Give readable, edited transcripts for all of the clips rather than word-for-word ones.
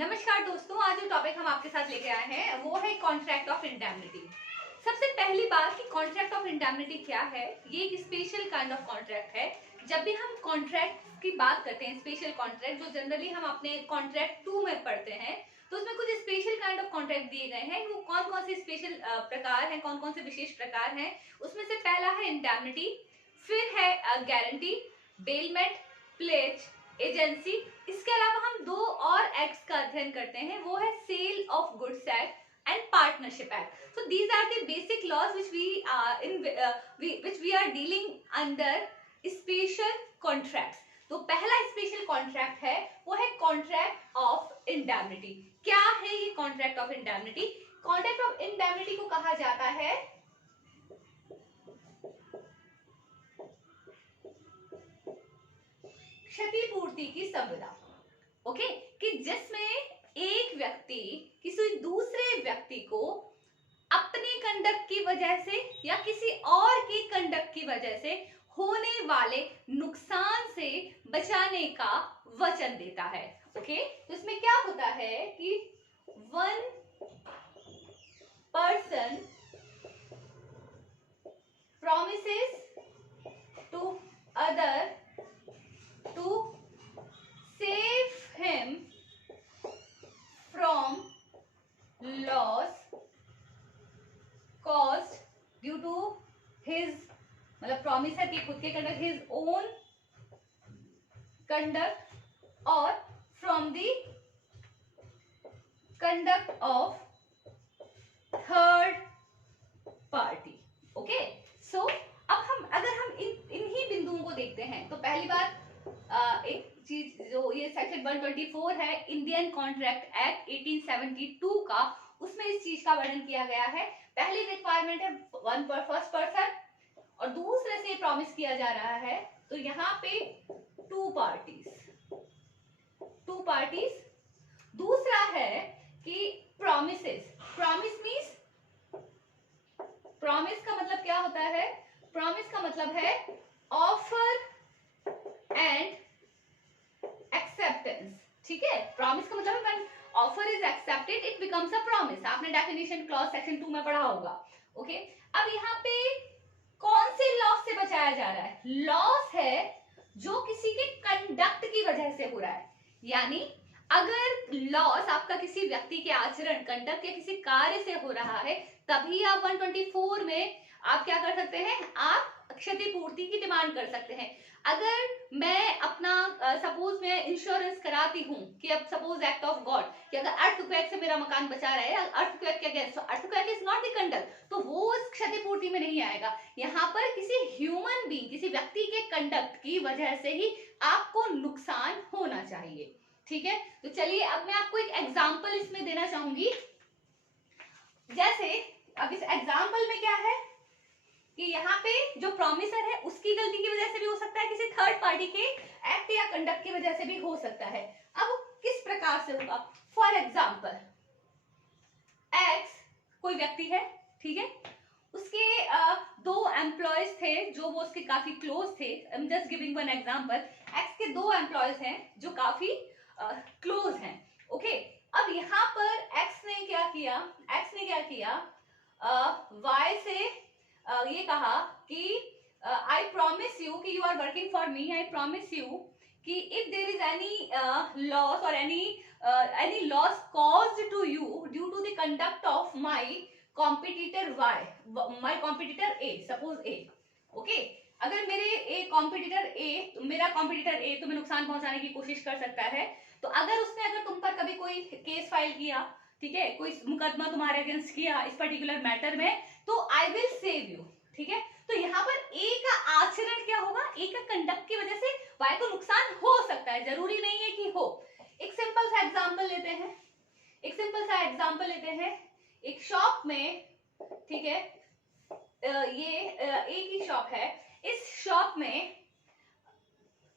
नमस्कार दोस्तों, आज जो टॉपिक हम आपके साथ लेके आए हैं वो है कॉन्ट्रैक्ट ऑफ इंडेमनिटी। सबसे पहली बात कि कॉन्ट्रैक्ट ऑफ इंडेमनिटी क्या है। ये एक स्पेशल काइंड ऑफ कॉन्ट्रैक्ट है। जब भी हम कॉन्ट्रैक्ट की बात करते हैं, स्पेशल कॉन्ट्रैक्ट जो जनरली हम अपने कॉन्ट्रैक्ट 2 में पढ़ते हैं, तो उसमें कुछ स्पेशल काइंड ऑफ कॉन्ट्रैक्ट दिए गए हैं। वो कौन कौन से स्पेशल प्रकार हैं, कौन कौन से विशेष प्रकार हैं, उसमें से पहला है इंडेमनिटी, फिर है गारंटी, बेलमेंट, प्लेज, एजेंसी। इसके अलावा हम दो और एक्ट्स का अध्ययन करते हैं, वो है sale of goods act and partnership act. So these are the basic laws which we are dealing under special contracts. तो पहला स्पेशल कॉन्ट्रैक्ट है वो है कॉन्ट्रैक्ट ऑफ इंडेमनिटी। क्या है ये contract of indemnity? Contract of indemnity को कहा जाता है क्षतिपूर्ति की संविदा। ओके, कि जिसमें एक व्यक्ति किसी दूसरे व्यक्ति को अपने कंडक्ट की वजह से या किसी और के कंडक्ट की वजह से होने वाले नुकसान से बचाने का वचन देता है। ओके, तो इसमें क्या होता है कि one person promises to other to save him from loss caused due to his, मतलब प्रॉमिस है कि खुद के कंडक्ट, हिज ओन कंडक्ट और from the conduct of third party. Okay, so अब हम अगर हम इन्हीं बिंदुओं को देखते हैं तो पहली बात एक चीज जो ये सेक्शन 124 है इंडियन कॉन्ट्रैक्ट एक्ट 1872 का, उसमें इस चीज का वर्णन किया गया है। पहली रिक्वायरमेंट है फर्स्ट पर्सन और दूसरे से प्रॉमिस किया जा रहा है, तो यहाँ पे टू पार्टीज। दूसरा है कि प्रॉमिसेस। प्रॉमिस मीन्स, प्रॉमिस का मतलब क्या होता है? प्रॉमिस का मतलब है ऑफर एंड एक्सेप्टेंस। ठीक है, प्रॉमिस का मतलब है offer is accepted it becomes a promise. आपने डेफिनेशन क्लॉज सेक्शन 2 में पढ़ा होगा। ओके, अब यहाँ पे कौन से लॉस से बचाया जा रहा है? लॉस है जो किसी के कंडक्ट की वजह से हो रहा है। यानी अगर लॉस आपका किसी व्यक्ति के आचरण, कंडक्ट या किसी कार्य से हो रहा है, तभी आप 124 में आप क्या कर सकते हैं? आप क्षतिपूर्ति की डिमांड कर सकते हैं। अगर मैं अपना सपोज मैं इंश्योरेंस कराती हूँ कि अब सपोज एक्ट ऑफ गॉड कि अगर अर्थक्वेक से मेरा मकान बचा रहा है, अर्थक्वेक के against, earthquake is not the conduct, तो वो उस क्षतिपूर्ति में नहीं आएगा। यहाँ पर किसी ह्यूमन बीइंग, किसी व्यक्ति के कंडक्ट की वजह से ही आपको नुकसान होना चाहिए। ठीक है, तो चलिए अब मैं आपको एक एग्जाम्पल इसमें देना चाहूंगी। जैसे अब इस एग्जाम्पल में क्या है कि यहाँ पे जो प्रॉमिसर है उसकी गलती की वजह से भी हो सकता है, किसी थर्ड पार्टी के एक्ट या कंडक्ट की वजह से भी हो सकता है। अब किस प्रकार से होगा? फॉर एग्जाम्पल, एक्स कोई व्यक्ति है, ठीक है, उसके दो एम्प्लॉयज थे जो वो उसके काफी क्लोज थे। I am just giving one example. X के दो एम्प्लॉयज हैं जो काफी क्लोज हैं। ओके, अब यहाँ पर एक्स ने क्या किया? वाई से ये कहा कि आई प्रॉमिस यू कि you are working for me, I promise you कि if there is any loss और any loss caused to you due to the conduct of my competitor Y, my competitor A, suppose A. Okay, अगर मेरा competitor ए तुम्हें नुकसान पहुंचाने की कोशिश कर सकता है, तो अगर तुम पर कभी कोई केस फाइल किया, ठीक है, कोई मुकदमा तुम्हारे अगेंस्ट किया इस पर्टिकुलर मैटर में, तो आई विल सेव यू। ठीक है, तो यहाँ पर ए का आचरण क्या होगा? ए का कंडक्ट की वजह से वाई को नुकसान हो सकता है, जरूरी नहीं है कि हो। एक सिंपल सा एग्जांपल लेते हैं। एक शॉप में, ठीक है, ये ए की शॉप है। इस शॉप में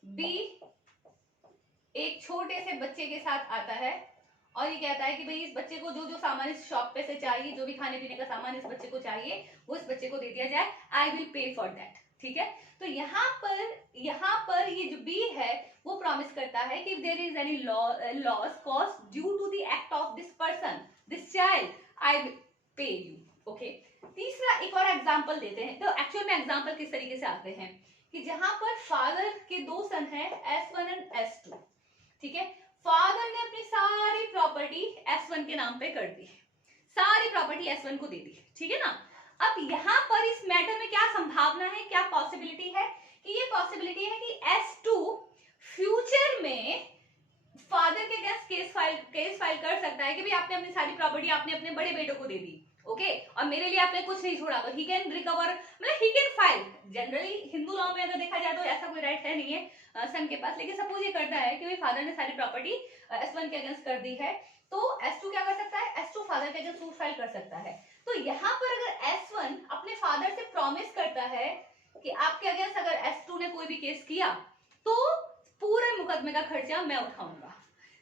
बी एक छोटे से बच्चे के साथ आता है और ये कहता है कि भाई इस बच्चे को जो जो सामान इस शॉप पे से चाहिए, जो भी खाने पीने का सामान इस बच्चे को चाहिए, वो इस बच्चे को दे दिया जाए, आई विल पे फॉर दैट। ठीक है। तो यहाँ पर ये जो बी है वो प्रॉमिस करता है कि there is any loss cause due to the act of this person, this child, I will pay you. Okay, तीसरा एक और एग्जांपल देते हैं। तो एक्चुअल में एग्जांपल किस तरीके से आते हैं कि जहां पर फादर के दो सन हैं S1 एंड S2, ठीक है। फादर ने अपनी सारी प्रॉपर्टी S1 के नाम पे कर दी, सारी प्रॉपर्टी S1 को दे दी, ठीक है ना। अब यहाँ पर इस मैटर में क्या संभावना है, क्या पॉसिबिलिटी है कि ये पॉसिबिलिटी है कि S2 फ्यूचर में फादर के अगेंस्ट केस फाइल कर सकता है कि भाई आपने अपनी सारी प्रॉपर्टी आपने अपने बड़े बेटों को दे दी, ओके, और मेरे लिए आपने कुछ नहीं छोड़ा, तो ही कैन रिकवर, मतलब he can file. Generally Hindu law में अगर देखा जाए तो ऐसा कोई राइट है नहीं है सन के पास, लेकिन सपोज ये करता है कि भाई फादर ने सारी प्रॉपर्टी S1 के अगेंस्ट कर दी है, तो S2 क्या कर सकता है, S2 फादर के अगेंस्ट सूट फाइल कर सकता है। तो यहाँ पर अगर S1 अपने फादर से प्रॉमिस करता है कि आपके अगेंस्ट अगर S2 ने कोई भी केस किया तो पूरे मुकदमे का खर्चा मैं उठाऊंगा।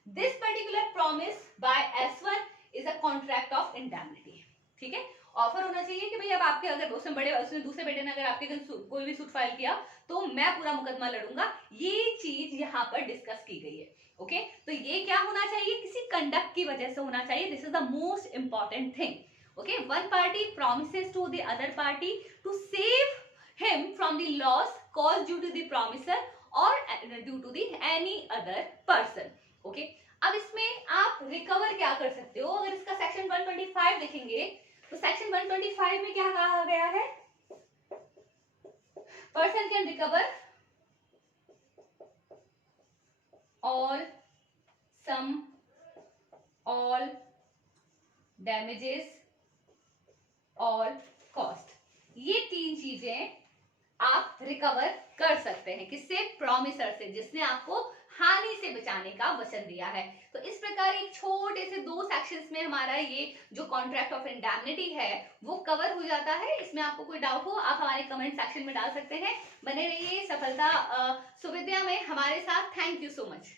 This particular promise by S1 is a contract of indemnity, ठीक है। ऑफर होना चाहिए कि भाई अब आपके अगर उसने दूसरे बेटे ने अगर आपके अगेंस्ट कोई भी सूट फाइल किया तो मैं पूरा मुकदमा लड़ूंगा, ये चीज यहाँ पर डिस्कस की गई है, ओके। तो ये क्या होना चाहिए, किसी कंडक्ट की वजह से होना चाहिए, this is the most important thing, okay, one party promises to the other party to save him from the loss caused due to the promisor or due to the any other person, okay। अब इसमें आप recover क्या कर सकते हो, अगर इसका section 125 देखेंगे तो सेक्शन 125 में क्या कहा गया है, person can recover all sum, all damages, all cost, ये तीन चीजें आप रिकवर कर सकते हैं, किससे, प्रॉमिसर से, जिसने आपको हानि से बचाने का वचन दिया है। तो इस प्रकार एक छोटे से 2 सेक्शंस में हमारा ये जो कॉन्ट्रैक्ट ऑफ इंडेमनिटी है वो कवर हो जाता है। इसमें आपको कोई डाउट हो आप हमारे कमेंट सेक्शन में डाल सकते हैं। बने रहिए सफलता सुविद्या में हमारे साथ। Thank you so much.